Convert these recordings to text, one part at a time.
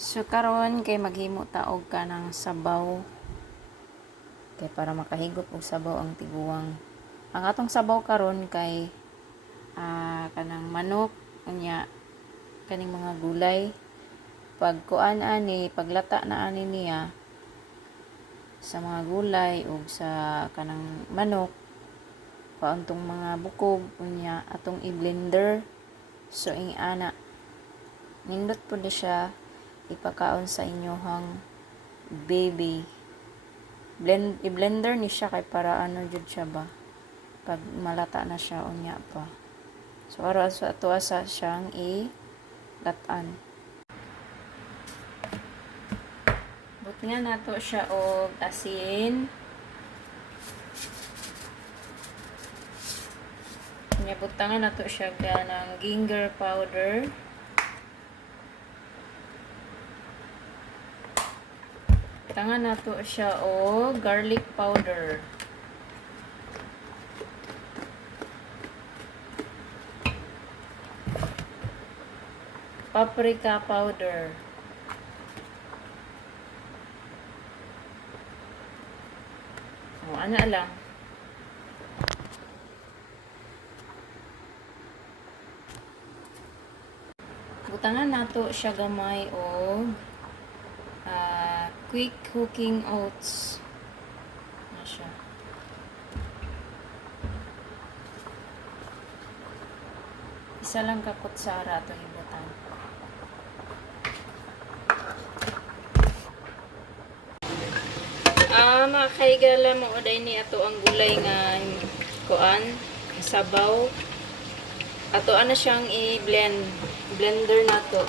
So karon kay maghimo ta og kanang sabaw kay para makahigop og sabaw ang tiguang. Ang atong sabaw karon kay kanang manok unya kaning mga gulay. Pag kuan ani paglata na ani niya sa mga gulay ug sa kanang manok pauntong mga bukog unya atong i-blender. So ing ana nindot pud siya ipakaon sa inyohang baby. I-blender ni siya kay para ano jud siya ba pag malata na siya unya pa. So ara sa ato asa siyang i-latan. But nga nato siya og asin. Unya butangan nato siya ng ginger powder. Tangan nato siya o garlic powder. Paprika powder. O, ano lang. Butangan nato siya gamay o quick cooking oats na siya. Isa lang ka kutsara ito ibutan. Mga kaigala mo oday ni ato ang gulay nga kuan sabaw. Ato ana siyang blender nato.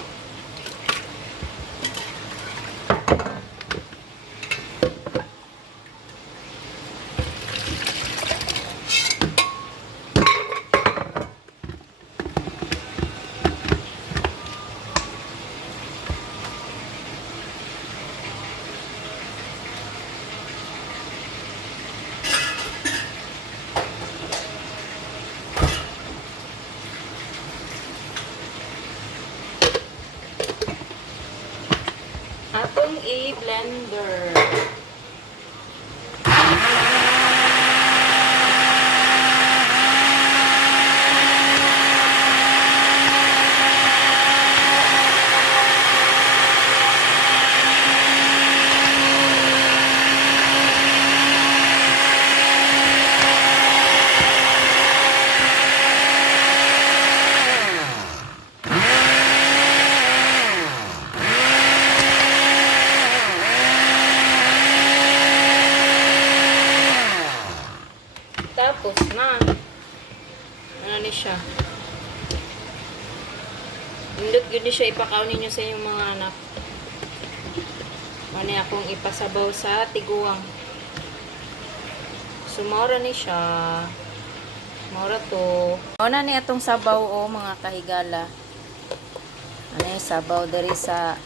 Atong i-blender. Tapos na. Ano ni siya? Indot yun siya ipakaw ninyo sa inyong mga anak. Ano akong ipasabaw sa tiguang. Sumora ni siya. Mora to. Ano ni atong sabaw o mga kahigala. Ano yung sabaw dari sa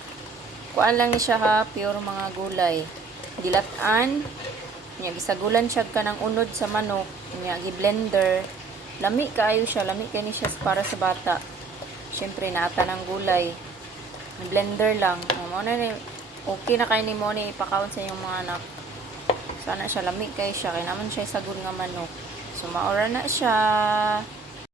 kuan lang ni siya ha. Pure mga gulay. Dilatan. Gisagulan siya ka ng unod sa manok. Gi-blender. Lami kaayo siya. Lami kayo siya para sa bata. Siyempre, naata ng gulay. Blender lang. Okay na kayo ni mo ni ipakaon sa inyong mga anak. Sana siya. Lami kayo siya. Kaya naman siya isagol nga manok. So, maura na siya.